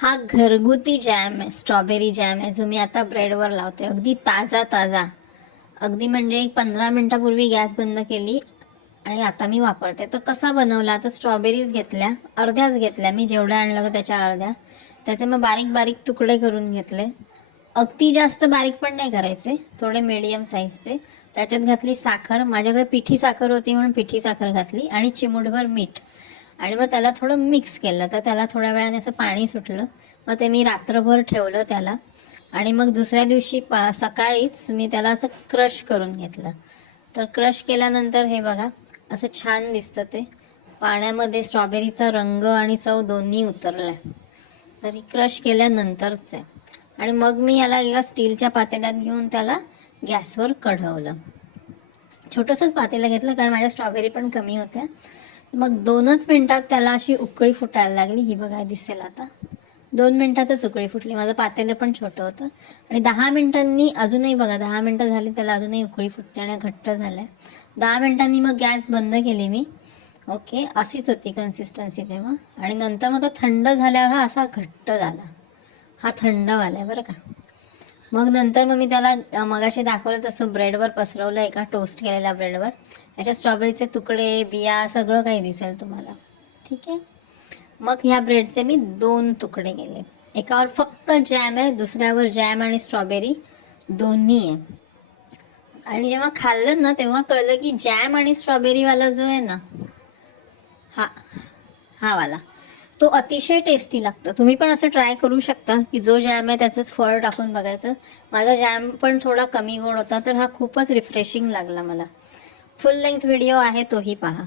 हा घरगुती जॅम आहे, स्ट्रॉबेरी जॅम आहे, जो मी आता ब्रेडवर लावते. अगदी ताजा ताजा, अगदी म्हणजे 15 मिनटापूर्वी गॅस बंद केली आणि आता मी वापरते. तर कसा बनवला, तर स्ट्रॉबेरीज घेतल्या, अर्ध्याच घेतल्या मी, जेवढ्या आणलं होतं त्याच्या अर्ध्या. त्याचे मग बारीक बारीक तुकडे करून घेतले. अगदी जास्त बारीक पण नाही करायचे, थोडे मीडियम साईजचे. त्याच्यात घातली साखर, माझ्याकडे पिठी साखर होती म्हणून पिठी साखर घातली, आणि चिमूटभर मीठ. आणि मग त्याला थोडं मिक्स केलं, तर त्याला थोड्या वेळाने असं पाणी सुटलं. मग ते मी रात्रभर ठेवलं त्याला, आणि मग दुसऱ्या दिवशी सकाळीच मी त्याला असं क्रश करून घेतलं. तर क्रश केल्यानंतर हे बघा, असं छान दिसतं ते. पाण्यामध्ये स्ट्रॉबेरीचा रंग आणि चव दोन्ही उतरलं आहे. तर हे क्रश केल्यानंतरच आहे. आणि मग मी याला एका स्टीलच्या पातेल्यात घेऊन त्याला गॅसवर कढवलं. छोटंसंच पातेलं घेतलं, कारण माझ्या स्ट्रॉबेरी पण कमी होत्या. मग 2च मिनटात त्याला अशी उकळी फुटायला लागली. ही बघा, दिसेल आता. 2 मिनटातच उकळी फुटली. माझं पातेलं पण छोटं होतं. आणि 10 मिनटांनी अजूनही बघा, 10 मिनटं झाली त्याला, अजूनही उकळी फुटते आणि घट्ट झालं आहे. 10 मिनटांनी मग गॅस बंद केली मी. ओके, अशीच होती कन्सिस्टन्सी तेव्हा. आणि नंतर मग तो थंड झाल्यावर हा असा घट्ट झाला. हा थंडवाला आहे बरं का. मग नंतर मग मी त्याला मगाशी दाखवलं तसं ब्रेडवर पसरवलं, एका टोस्ट केलेल्या ब्रेडवर. याच्या स्ट्रॉबेरीचे तुकडे, बिया, सगळं काही दिसेल तुम्हाला. ठीक आहे. मग ह्या ब्रेडचे मी 2 तुकडे केले. एकावर फक्त जॅम आहे, दुसऱ्यावर जॅम आणि स्ट्रॉबेरी दोन्ही आहे. आणि जेव्हा खाल्लं ना, तेव्हा कळलं की जॅम आणि स्ट्रॉबेरीवाला जो आहे ना, हा हा वाला, तो अतिशय टेस्टी लागतो. तुम्ही पण असं ट्राय करू शकता की जो जॅम आहे त्याचंच फळ टाकून बघायचं. माझा जॅम पण थोडा कमी गोड होता, तर हा खूपच रिफ्रेशिंग लागला मला. फुल लेंथ व्हिडिओ आहे, तोही पहा.